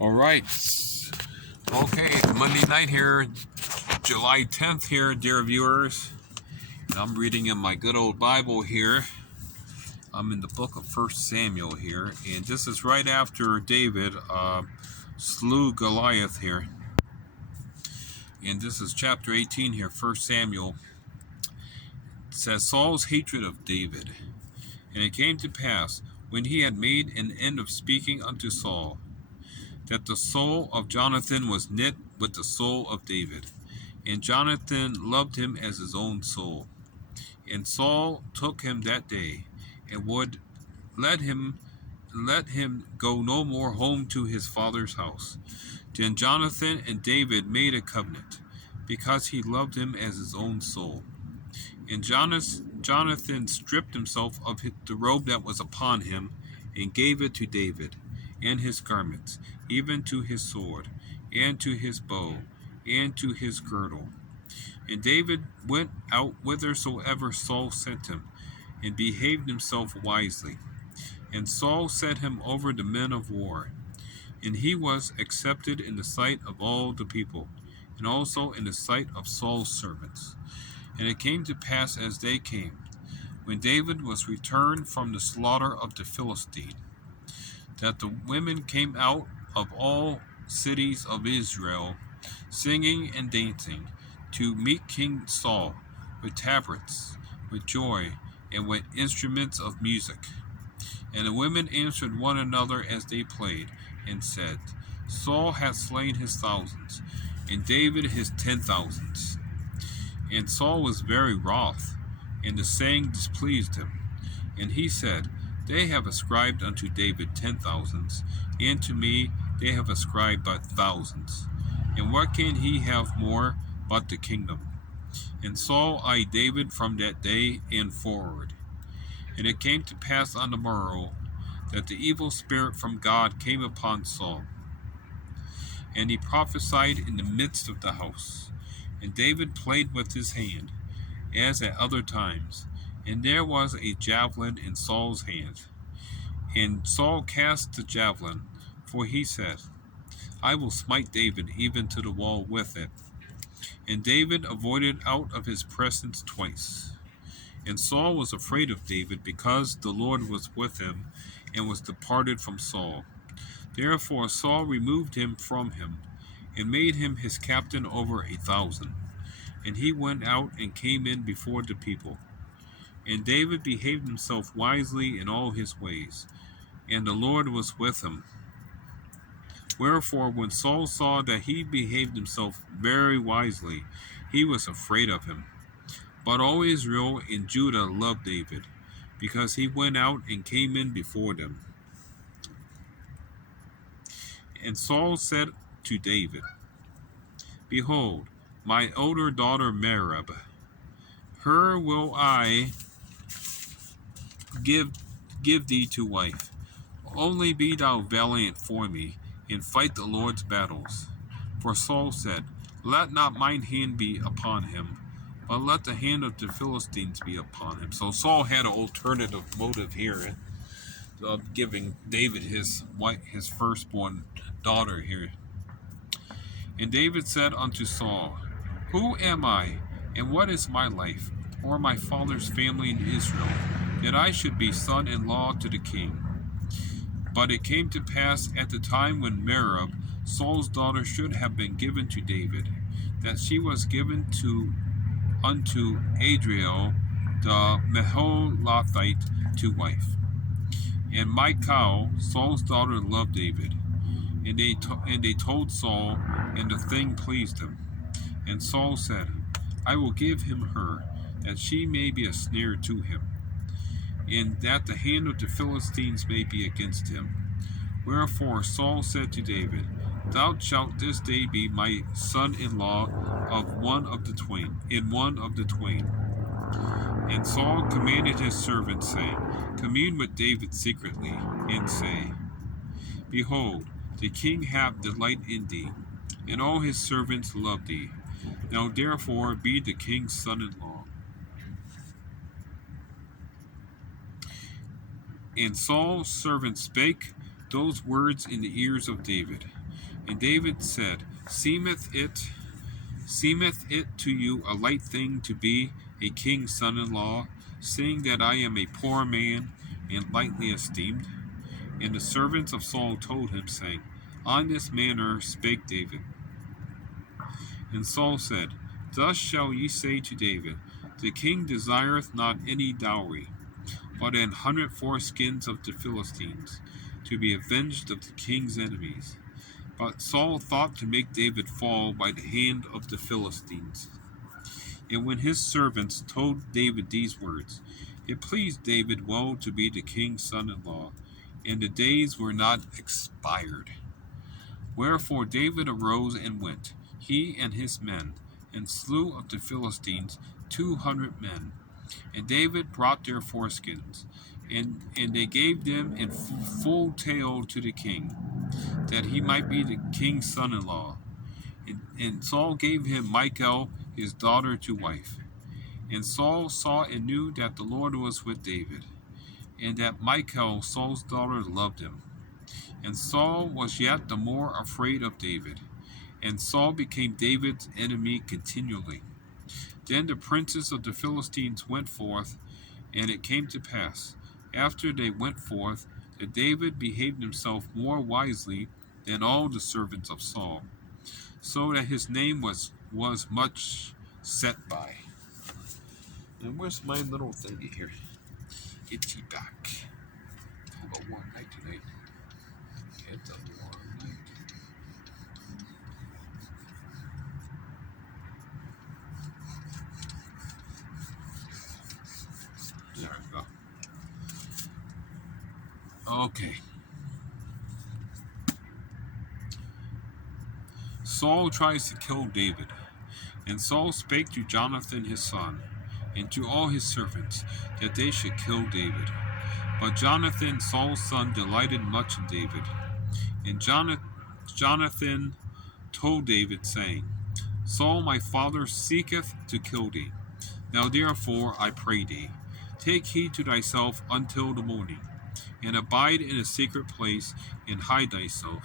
All right. Okay, Monday night here, July 10th here, dear viewers. And I'm reading in my good old Bible here. I'm in the book of 1 Samuel here. And this is right after David slew Goliath here. And this is chapter 18 here, 1 Samuel. It says, Saul's hatred of David. And it came to pass, when he had made an end of speaking unto Saul, that the soul of Jonathan was knit with the soul of David. And Jonathan loved him as his own soul. And Saul took him that day, and would let him go no more home to his father's house. Then Jonathan and David made a covenant, because he loved him as his own soul. And Jonathan stripped himself of the robe that was upon him, and gave it to David, and his garments, even to his sword, and to his bow, and to his girdle. And David went out whithersoever Saul sent him, and behaved himself wisely. And Saul set him over the men of war. And he was accepted in the sight of all the people, and also in the sight of Saul's servants. And it came to pass as they came, when David was returned from the slaughter of the Philistine, that the women came out of all cities of Israel, singing and dancing, to meet King Saul, with tabrets, with joy, and with instruments of music. And the women answered one another as they played, and said, Saul hath slain his thousands, and David his 10,000s. And Saul was very wroth, and the saying displeased him. And he said, They have ascribed unto David 10,000s, and to me they have ascribed but thousands. And what can he have more but the kingdom? And Saul eyed David from that day and forward. And it came to pass on the morrow, that the evil spirit from God came upon Saul. And he prophesied in the midst of the house. And David played with his hand, as at other times. And there was a javelin in Saul's hand. And Saul cast the javelin, for he said, I will smite David even to the wall with it. And David avoided out of his presence twice. And Saul was afraid of David, because the Lord was with him, and was departed from Saul. Therefore Saul removed him from him, and made him his captain over 1,000. And he went out and came in before the people. And David behaved himself wisely in all his ways, and the Lord was with him. Wherefore, when Saul saw that he behaved himself very wisely, he was afraid of him. But all Israel and Judah loved David, because he went out and came in before them. And Saul said to David, Behold, my older daughter Merab, her will I give thee to wife. Only be thou valiant for me, and fight the Lord's battles. For Saul said, Let not mine hand be upon him, but let the hand of the Philistines be upon him. So Saul had an alternative motive here of giving David his firstborn daughter here. And David said unto Saul, Who am I, and what is my life, or my father's family in Israel, that I should be son-in-law to the king? But it came to pass at the time when Merab, Saul's daughter, should have been given to David, that she was given unto Adriel the Meholathite to wife. And Michal, Saul's daughter, loved David. And they told Saul, and the thing pleased him. And Saul said, I will give him her, that she may be a snare to him, and that the hand of the Philistines may be against him. Wherefore Saul said to David, Thou shalt this day be my son-in-law of one of the twain. And Saul commanded his servants, saying, Commune with David secretly, and say, Behold, the king hath delight in thee, and all his servants love thee. Now therefore be the king's son-in-law. And Saul's servants spake those words in the ears of David. And David said, Seemeth it to you a light thing to be a king's son-in-law, seeing that I am a poor man and lightly esteemed? And the servants of Saul told him, saying, On this manner spake David. And Saul said, Thus shall ye say to David, The king desireth not any dowry, but 100 foreskins of the Philistines, to be avenged of the king's enemies. But Saul thought to make David fall by the hand of the Philistines. And when his servants told David these words, it pleased David well to be the king's son-in-law, and the days were not expired. Wherefore David arose and went, he and his men, and slew of the Philistines 200 men. And David brought their foreskins, and they gave them in full tale to the king, that he might be the king's son-in-law. And Saul gave him Michal, his daughter, to wife. And Saul saw and knew that the Lord was with David, and that Michal, Saul's daughter, loved him. And Saul was yet the more afraid of David, and Saul became David's enemy continually. Then the princes of the Philistines went forth, and it came to pass, after they went forth, that David behaved himself more wisely than all the servants of Saul, so that his name was much set by. And where's my little thingy here? Get ye back. Have a warm night tonight. Get a warm night. There we go. Okay. Saul tries to kill David. And Saul spake to Jonathan his son, and to all his servants, that they should kill David. But Jonathan, Saul's son, delighted much in David. And Jonathan told David, saying, Saul my father seeketh to kill thee. Now therefore, I pray thee, take heed to thyself until the morning, and abide in a secret place, and hide thyself.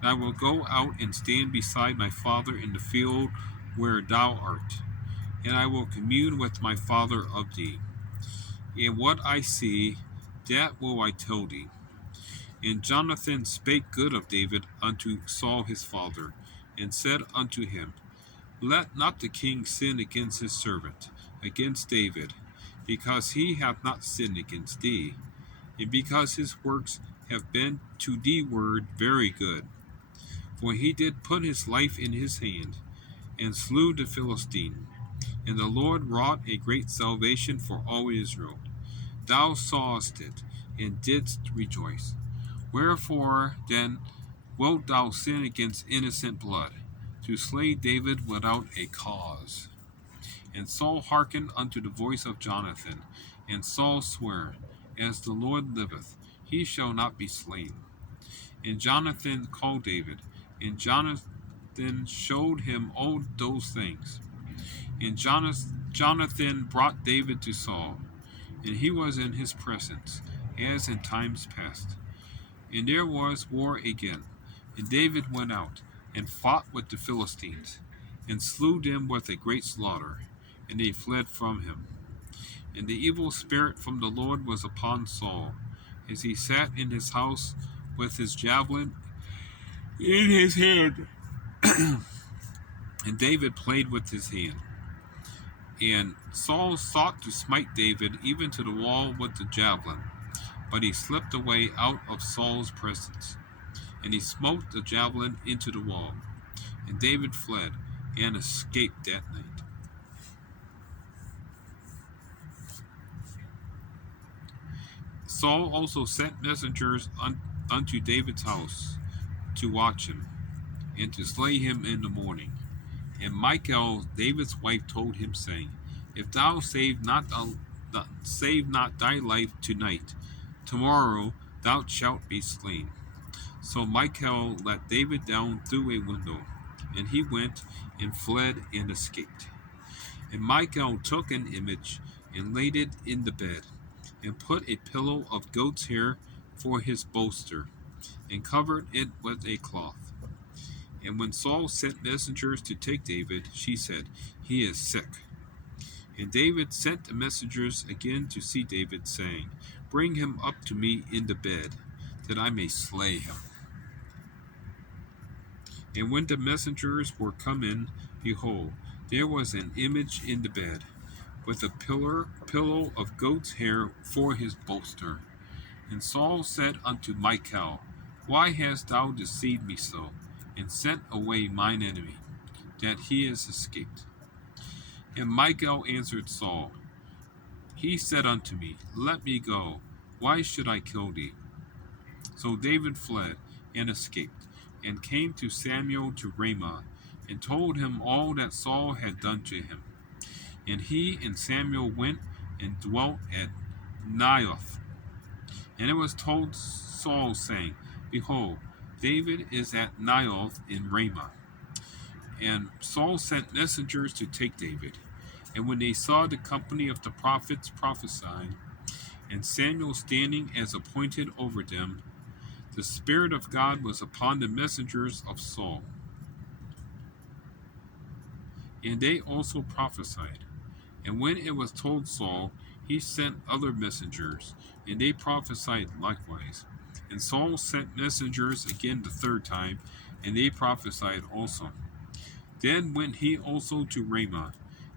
And I will go out and stand beside my father in the field where thou art, and I will commune with my father of thee. And what I see, that will I tell thee. And Jonathan spake good of David unto Saul his father, and said unto him, Let not the king sin against his servant, against David, because he hath not sinned against thee, and because his works have been to thee word very good. For he did put his life in his hand, and slew the Philistine. And the Lord wrought a great salvation for all Israel. Thou sawest it, and didst rejoice. Wherefore then wilt thou sin against innocent blood, to slay David without a cause? And Saul hearkened unto the voice of Jonathan, and Saul sware, As the Lord liveth, he shall not be slain. And Jonathan called David, and Jonathan showed him all those things. And Jonathan brought David to Saul, and he was in his presence, as in times past. And there was war again, and David went out, and fought with the Philistines, and slew them with a great slaughter, and they fled from him. And the evil spirit from the Lord was upon Saul, as he sat in his house with his javelin in his hand. And David played with his hand. And Saul sought to smite David even to the wall with the javelin, but he slipped away out of Saul's presence. And he smote the javelin into the wall. And David fled and escaped that night. Saul also sent messengers unto David's house to watch him, and to slay him in the morning. And Michal, David's wife, told him, saying, If thou save not thy life tonight, tomorrow thou shalt be slain. So Michal let David down through a window, and he went and fled and escaped. And Michal took an image and laid it in the bed, and put a pillow of goat's hair for his bolster, and covered it with a cloth. And when Saul sent messengers to take David, she said, "He is sick." And David sent the messengers again to see David, saying, "Bring him up to me in the bed, that I may slay him." And when the messengers were come in, behold, there was an image in the bed, with a pillow of goat's hair for his bolster. And Saul said unto Michal, "Why hast thou deceived me so, and sent away mine enemy, that he is escaped?" And Michal answered Saul, "He said unto me, Let me go. Why should I kill thee?" So David fled and escaped, and came to Samuel to Ramah, and told him all that Saul had done to him. And he and Samuel went and dwelt at Naioth. And it was told Saul, saying, "Behold, David is at Naioth in Ramah." And Saul sent messengers to take David. And when they saw the company of the prophets prophesying, and Samuel standing as appointed over them, the Spirit of God was upon the messengers of Saul. And they also prophesied. And when it was told Saul, he sent other messengers, and they prophesied likewise. And Saul sent messengers again the third time, and they prophesied also. Then went he also to Ramah,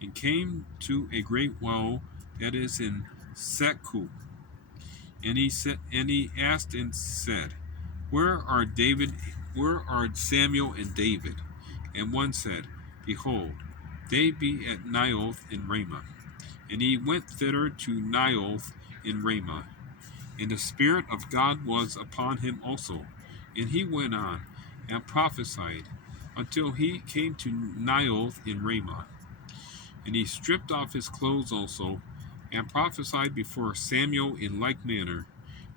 and came to a great well that is in Seeketh. And he asked and said, Where are Samuel and David? And one said, Behold, they be at Naioth in Ramah. And he went thither to Naioth in Ramah. And the Spirit of God was upon him also. And he went on and prophesied until he came to Naioth in Ramah. And he stripped off his clothes also, and prophesied before Samuel in like manner,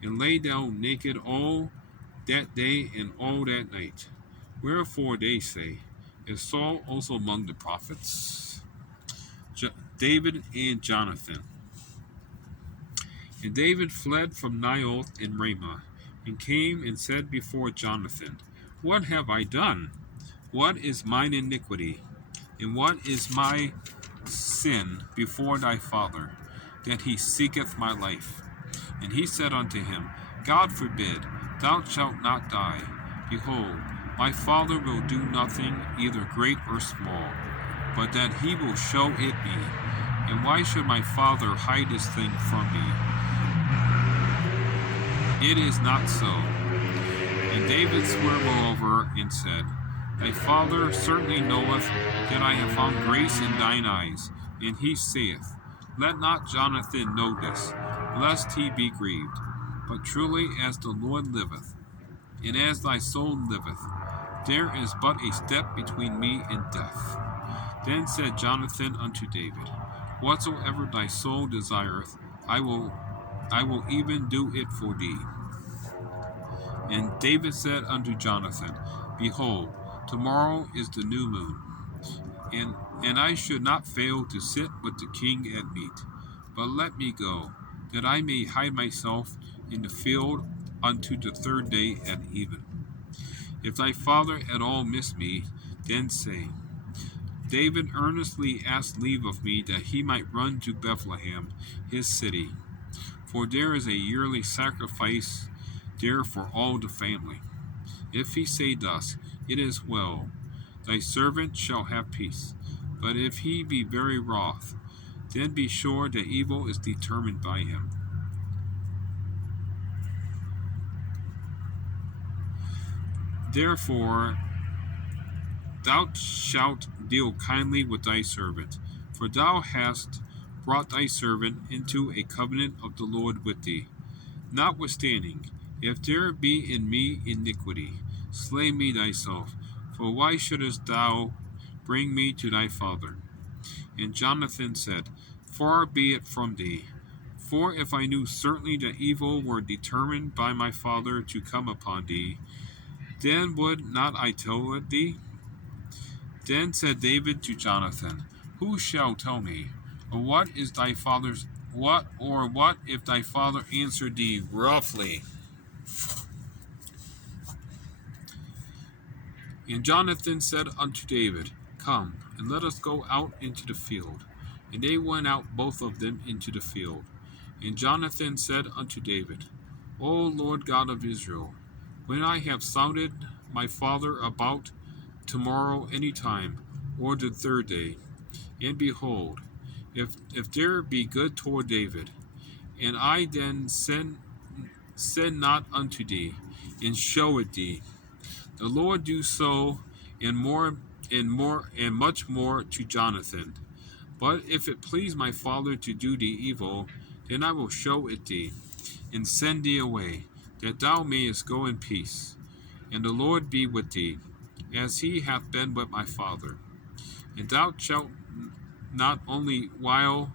and lay down naked all that day and all that night. Wherefore they say, Is Saul also among the prophets? David and Jonathan. And David fled from Naioth in Ramah, and came and said before Jonathan, What have I done? What is mine iniquity? And what is my sin before thy father, that he seeketh my life? And he said unto him, God forbid, thou shalt not die. Behold, my father will do nothing, either great or small, but that he will show it me. And why should my father hide this thing from me? It is not so. And David swore moreover, and said, Thy father certainly knoweth that I have found grace in thine eyes. And he saith, Let not Jonathan know this, lest he be grieved. But truly as the Lord liveth, and as thy soul liveth, there is but a step between me and death. Then said Jonathan unto David, Whatsoever thy soul desireth, I will even do it for thee. And David said unto Jonathan, Behold, tomorrow is the new moon, and I should not fail to sit with the king at meat. But let me go, that I may hide myself in the field unto the third day at even. If thy father at all miss me, then say, David earnestly asked leave of me that he might run to Bethlehem, his city, for there is a yearly sacrifice there for all the family. If he say thus, It is well, thy servant shall have peace. But if he be very wroth, then be sure that evil is determined by him. Therefore thou shalt deal kindly with thy servant, for thou hast brought thy servant into a covenant of the Lord with thee. Notwithstanding, if there be in me iniquity, slay me thyself, for why shouldest thou bring me to thy father? And Jonathan said, Far be it from thee, for if I knew certainly that evil were determined by my father to come upon thee, then would not I tell it thee? Then said David to Jonathan, Who shall tell me? Or what if thy father answer thee roughly? And Jonathan said unto David, Come, and let us go out into the field. And they went out both of them into the field. And Jonathan said unto David, O Lord God of Israel, when I have sounded my father about tomorrow any time, or the third day, and behold, if there be good toward David, and I then send not unto thee, and show it thee, the Lord do so, and more and much more to Jonathan. But if it please my father to do thee evil, then I will show it thee, and send thee away, that thou mayest go in peace. And the Lord be with thee, as he hath been with my father. And thou shalt not only while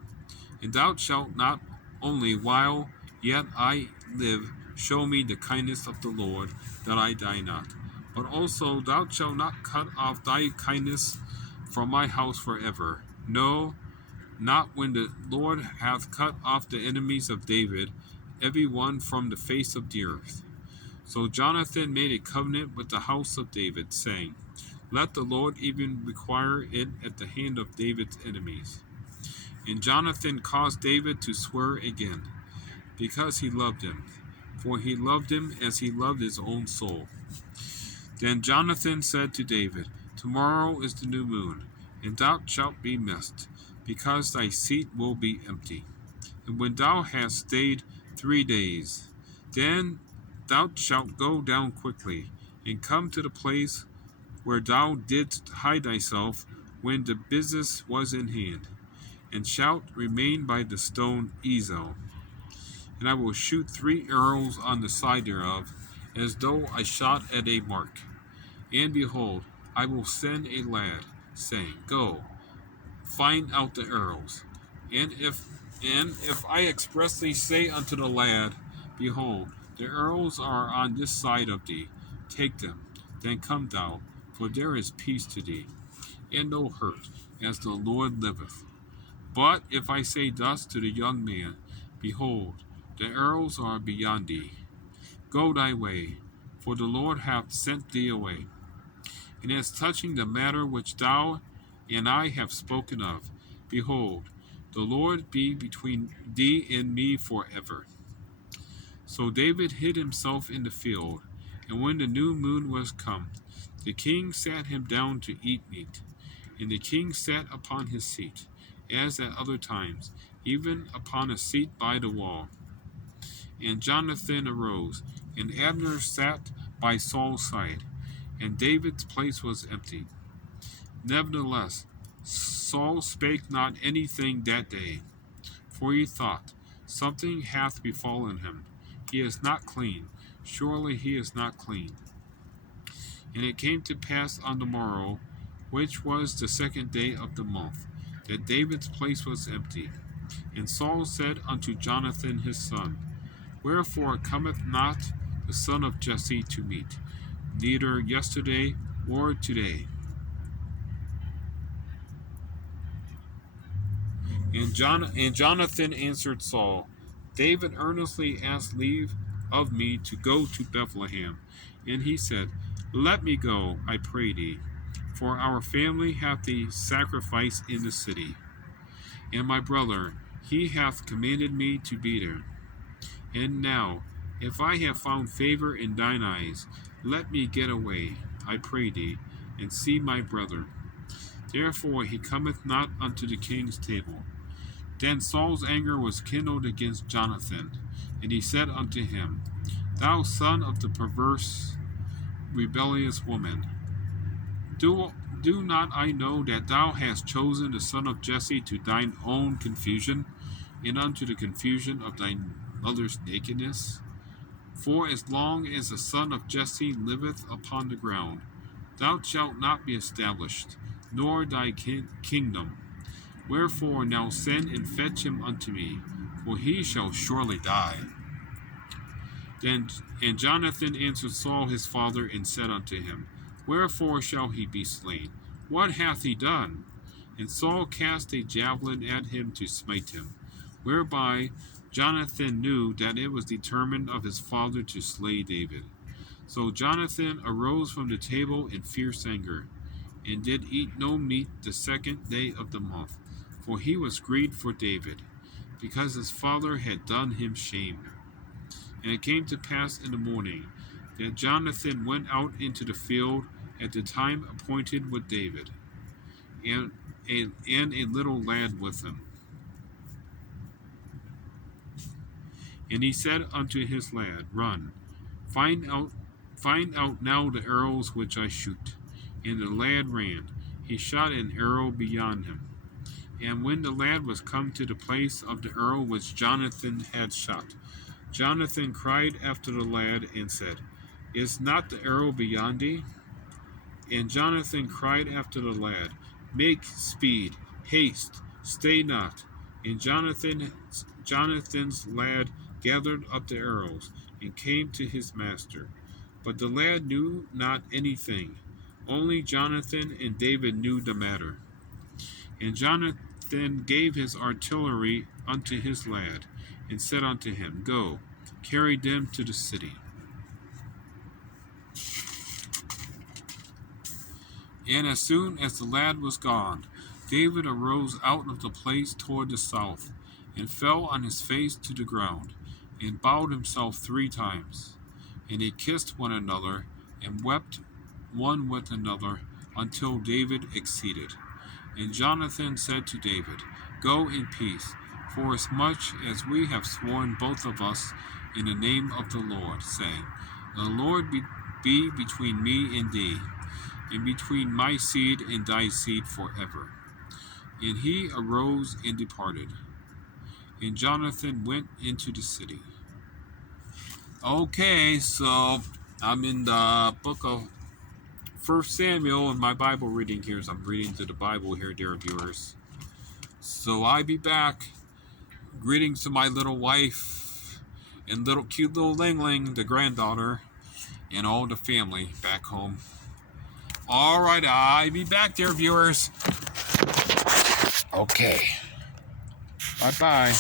yet I live show me the kindness of the Lord, that I die not. But also thou shalt not cut off thy kindness from my house forever. No, not when the Lord hath cut off the enemies of David, every one from the face of the earth. So Jonathan made a covenant with the house of David, saying, Let the Lord even require it at the hand of David's enemies. And Jonathan caused David to swear again, because he loved him, for he loved him as he loved his own soul. Then Jonathan said to David, Tomorrow is the new moon, and thou shalt be missed, because thy seat will be empty. And when thou hast stayed 3 days, then thou shalt go down quickly, and come to the place where thou didst hide thyself when the business was in hand, and shalt remain by the stone Ezel. And I will shoot 3 arrows on the side thereof, as though I shot at a mark. And behold, I will send a lad, saying, Go, find out the arrows. And if I expressly say unto the lad, Behold, the arrows are on this side of thee, take them, then come thou, for there is peace to thee, and no hurt, as the Lord liveth. But if I say thus to the young man, Behold, the arrows are beyond thee, go thy way, for the Lord hath sent thee away. And as touching the matter which thou and I have spoken of, behold, the Lord be between thee and me forever. So David hid himself in the field, and when the new moon was come, the king sat him down to eat meat. And the king sat upon his seat, as at other times, even upon a seat by the wall. And Jonathan arose, and Abner sat by Saul's side, and David's place was empty. Nevertheless, Saul spake not anything that day, for he thought, Something hath befallen him. He is not clean. Surely he is not clean. And it came to pass on the morrow, which was the 2nd day of the month, that David's place was empty. And Saul said unto Jonathan his son, Wherefore cometh not the son of Jesse to meat, neither yesterday or today? And Jonathan answered Saul, David earnestly asked leave of me to go to Bethlehem. And he said, Let me go, I pray thee, for our family hath a sacrifice in the city. And my brother, he hath commanded me to be there. And now, if I have found favor in thine eyes, let me get away, I pray thee, and see my brother. Therefore he cometh not unto the king's table. Then Saul's anger was kindled against Jonathan, and he said unto him, Thou son of the perverse, rebellious woman, do not I know that thou hast chosen the son of Jesse to thine own confusion, and unto the confusion of thy mother's nakedness? For as long as the son of Jesse liveth upon the ground, thou shalt not be established, nor thy kingdom. Wherefore now send and fetch him unto me, for he shall surely die. And Jonathan answered Saul his father, and said unto him, Wherefore shall he be slain? What hath he done? And Saul cast a javelin at him to smite him, whereby Jonathan knew that it was determined of his father to slay David. So Jonathan arose from the table in fierce anger, and did eat no meat the 2nd day of the month, for he was grieved for David, because his father had done him shame. And it came to pass in the morning that Jonathan went out into the field at the time appointed with David, and a little lad with him. And he said unto his lad, Run, find out now the arrows which I shoot. And the lad ran. He shot an arrow beyond him. And when the lad was come to the place of the arrow which Jonathan had shot, Jonathan cried after the lad and said, Is not the arrow beyond thee? And Jonathan cried after the lad, Make speed, haste, stay not. And Jonathan's lad gathered up the arrows and came to his master. But the lad knew not anything. Only Jonathan and David knew the matter. And Jonathan gave his artillery unto his lad, and said unto him, Go, carry them to the city. And as soon as the lad was gone, David arose out of the place toward the south, and fell on his face to the ground, and bowed himself 3 times. And they kissed one another, and wept one with another, until David exceeded. And Jonathan said to David, Go in peace, forasmuch as we have sworn both of us in the name of the Lord, saying, The Lord be between me and thee, and between my seed and thy seed forever. And he arose and departed. And Jonathan went into the city. Okay, so I'm in the book of 1 Samuel in my Bible reading here. So I'm reading to the Bible here, dear viewers. So I be back. Greetings to my little wife and cute little Ling Ling, the granddaughter, and all the family back home. All right, I be back, dear viewers. Okay. Bye-bye.